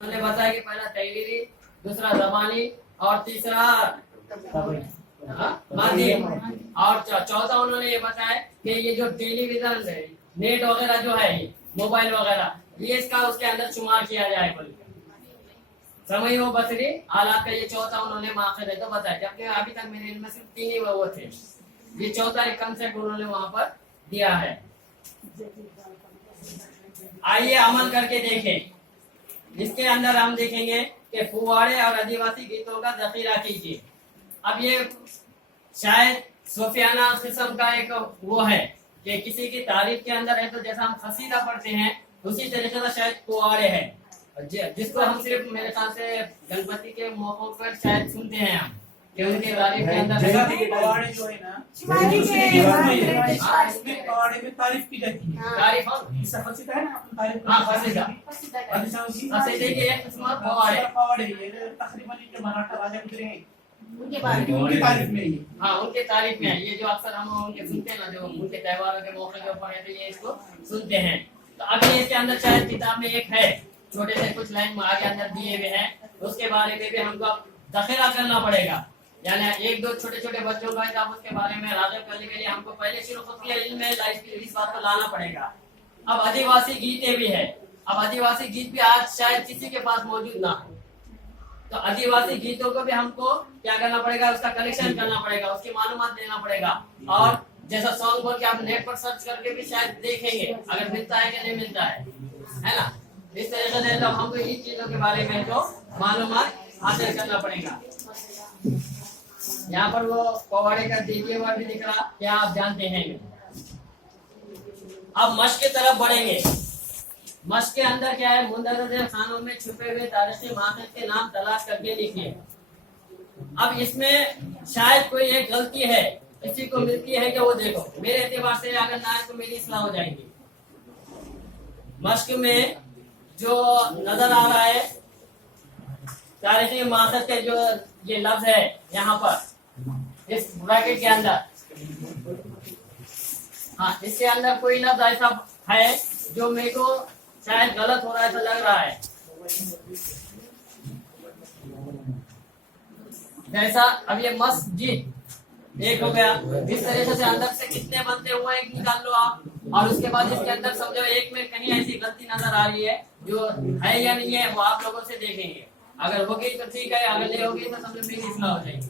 उन्होंने बताया कि पहला तहरीरी, दूसरा ज़बानी और तीसरा मादी, और चौथा उन्होंने ये बताया कि ये जो टेलीविजन है, नेट वगैरह जो है, ये मोबाइल वगैरह, ये इसका उसके अंदर शुमार किया जाए बोल के। समय वो बसरी आलात का ये चौथा उन्होंने माखद है तो बताया, जबकि अभी तक मेरे इनमें सिर्फ 3 ही वो थे। ये चौथा एक कंसेप्ट उन्होंने वहां पर दिया है। आइए अमल करके देखें। इसके अंदर हम देखेंगे कि फुवाड़े और आदिवासी गीतों का जखीरा कीजिए। अब ये शायद सूफियाना किस्म का एक वो है कि किसी की तारीफ के अंदर है, तो जैसा हम खसीदा पढ़ते हैं उसी तरीके से शायद फुवाड़े है, जिसको हम सिर्फ मेरे ख्याल से गणपति के मौकों पर शायद सुनते हैं हम कि उनके तारीफ के अंदर पवाड़े जो है ना, इसमें पवाड़े में तारीफ की जाती है। तारीफ इसका फसीदा है ना, अपन तारीफ खसीदे की एक किस्म फुवाड़े। पवाड़े ये तकरीबन इनके मराठा राजा गुजरे हैं, उनके बारे में उनकी तारीफ में ही। हाँ, उनके तारीफ में है। ये जो अक्सर हम उनके सुनते हैं ना, जो उनके त्योहारों के मौके के ऊपर है, तो ये इसको सुनते हैं। तो अभी इसके अंदर शायद किताब में एक है, छोटे से कुछ लाइन आगे अंदर दिए हुए हैं, उसके बारे में भी हमको दखीरा करना पड़ेगा। यानी एक दो छोटे छोटे बच्चों का जब उसके बारे में राग़िब करने के लिए हमको पहले शुरू इल्म में इस बात को लाना पड़ेगा। अब आदिवासी गीतें भी है। अब आदिवासी गीत भी आज शायद किसी के पास मौजूद ना हो, तो आदिवासी गीतों को भी हमको क्या करना पड़ेगा, उसका कलेक्शन करना पड़ेगा, उसकी मालूमात देना पड़ेगा। और जैसा सॉन्ग बोल के आप नेट पर सर्च करके भी शायद देखेंगे अगर मिलता है कि नहीं मिलता है ना। इस तरीके से तो हमको इन चीजों के बारे में तो मालूमात हासिल करना पड़ेगा। यहाँ पर वो पवाड़े का द्वितीय वर्ग भी दिख रहा, क्या आप जानते हैं? अब मश्क की तरफ बढ़ेंगे। मश्क के अंदर क्या है, मुंदरजे खानों में छुपे हुए तारीखी माक़िद के नाम तलाश करके लिखिए। अब इसमें शायद कोई एक गलती है, किसी को मिलती है कि वो देखो, मेरे एतबार से अगर ना है तो मेरी इस्लाह हो जाएगी। मश्क में जो नजर आ रहा है तारीखी माक़िद के जो ये लफ्ज है यहाँ पर इस ब्रैकेट के अंदर, हाँ, इसके अंदर कोई लफ्ज ऐसा है जो मेरे को शायद गलत हो रहा है, ऐसा लग रहा है। जैसा अब ये मस्जिद एक हो गया, इस तरीके से अंदर से कितने बनते हुए एक निकाल लो आप, और उसके बाद इसके अंदर समझो एक में कहीं ऐसी गलती नजर आ रही है जो है या नहीं है, वो आप लोगों से देखेंगे। अगर होगी तो ठीक है, अगर नहीं होगी तो समझो मेरी इस्लाह हो जाएगी।